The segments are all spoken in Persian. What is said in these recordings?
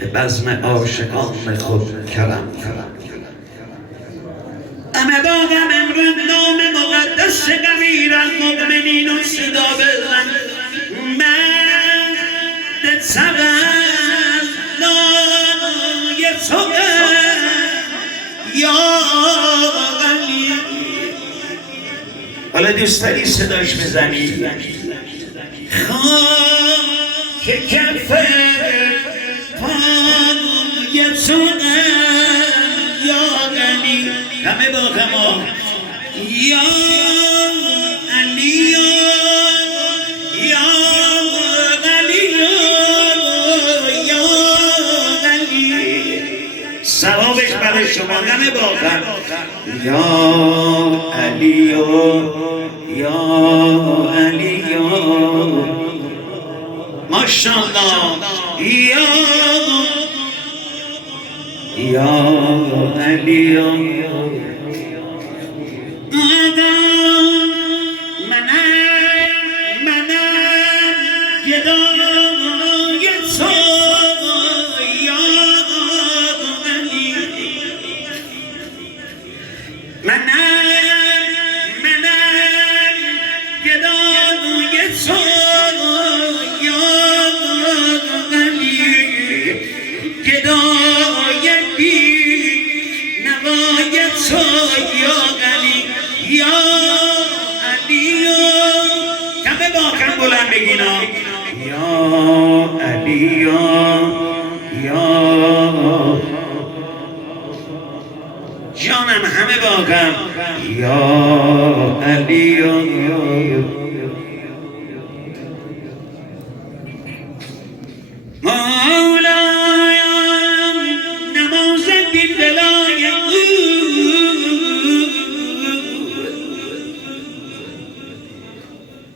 به بزم عاشقان خود کرم همه باغم امروز نام مقدس امیر المؤمنین و صدا بزن من سبز نای تو یا غلی. حالا دوست داری صداش بزنی خاک کف پای تو یا غلی. همه با غما یا علی یا غلی یا غلی. ثوابش برای شما همه با غم یا علی یا علی ماشاءالله یا علی یا علی یا جانم همه باغم یا علی مولایم نماز بی بلای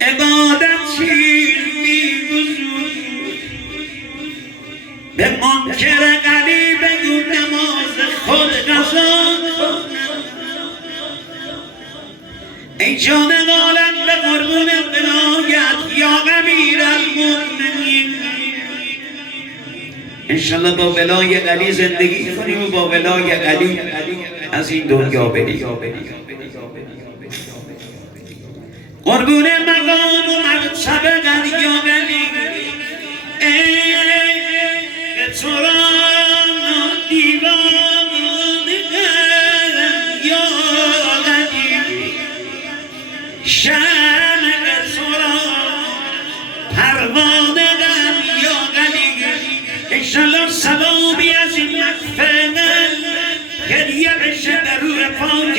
عبادت به منکر قلی بگو نماز خود قضا. ای جان عالم به قربون ولایت یا امیر المؤمنین. انشالله با ولای قلی زندگی کنیم و با ولای قلی از این دنیا بریم. قربون مقام و مرتبه قلی یا قلی تو را دیوانه یا غلی. شرم تو را پروانه یا غلی. انشالله ثوابی از این مدفن گریه بشه در روح پای